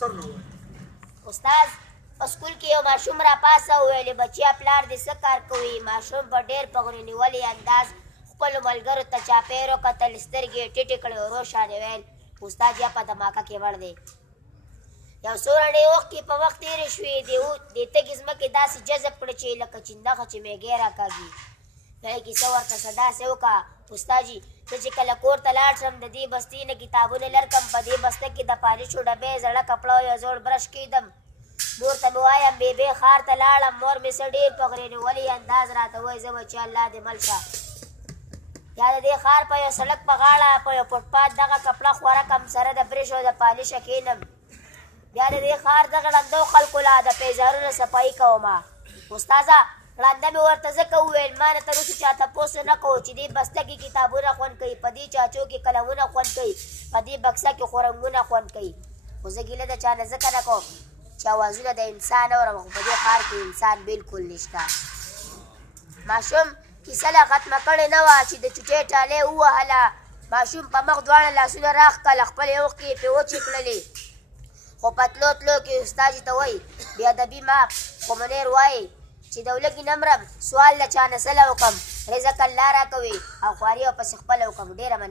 سر نه وای استاد اسکول کې یو ماشوم را پاسه وویلې بچیا پلار دې څه کار کوي ماشوم په ډېر پغرې نیولي انداز خپلو ملګرو ته چاپېر وکتل سترګې یې ټیټې کړې ورو شانې ویل استاد یا په دماکه کې وړ دی یو څو رڼې اوښکې په وخت تېرې شوې دې تږې ځمکې داسې جذب کړه چې لکه چندغه چې میږی راکاږي بیا یې کیسه ورته څه داسې وکړه استاد جي زه چې کله کور ته لاړ شم د دې بستې نه کتابونه لرکم په دې بسته کې د پالشو ډبې زړه کپړه او یو زوړ برش کېدم مور ته مې وایم بېبې ښار ته لاړم مور مې څه ډېر پغرې نیولی انداز راته وایي زه به چې الله دې مل شه یا د دې ښار په یو سړک په غاړه په یو فوټپات دغه کپړه خوره کم سره د برش او د پالشه کښېنم بیا د دې ښار دغه ړندو خلکو له د پیزارونو صفایي کومه استاده ړنده مې ورته ځکه وویل ما نه تر اوسه چا تپوس نه کوو چې دې بسته کې کتابونه خوند کوي په دې چاچو کې قلمونه خوند کوي په دې بکسه کې خورنګونه خوند کوي خو زه ګیله د چا نه ځکه نه کوم چې اوازونه د انسان اورم خو په دې ښار کې انسان بالکل نشته ماشوم کیسه لا ختمه کړې نه وه چې د چوټۍ ټالۍ ووهله ماشوم په مخ دواړه لاسونه راښکله خپلې اوښکې یې پرې وچې کړلې خو په تلو تلو کې استاد ته وایي بې ادبي معاف خو منیر وایي چې د ولږې نه مرم سوال له چا نه سله وکړم رزق الله راکوي او خواري او پسې خپله وکړم ډېره مننه